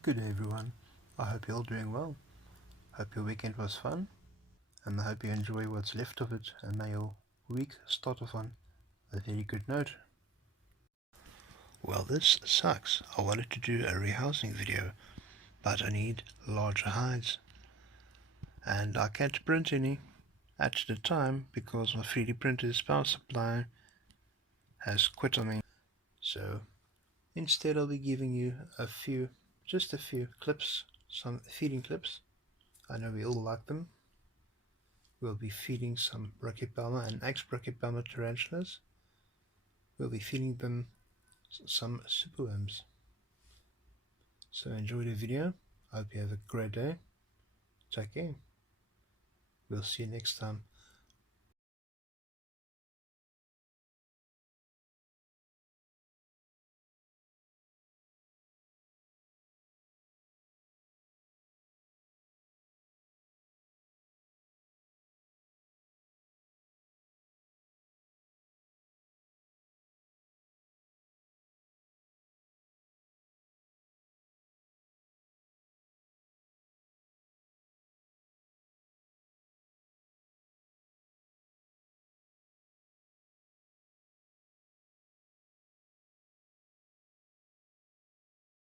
Good day everyone, I hope you're all doing well. Hope your weekend was fun and I hope you enjoy what's left of it and may your week start off on a very good note. Well, this sucks. I wanted to do a rehousing video but I need larger hides and I can't print any at the time because my 3D printer's power supply has quit on me. So instead I'll be giving you just a few clips, some feeding clips. I know we all like them. We'll be feeding some Brachypelma and ex-Brachypelma tarantulas. We'll be feeding them some superworms. So enjoy the video. I hope you have a great day. Take care. We'll see you next time.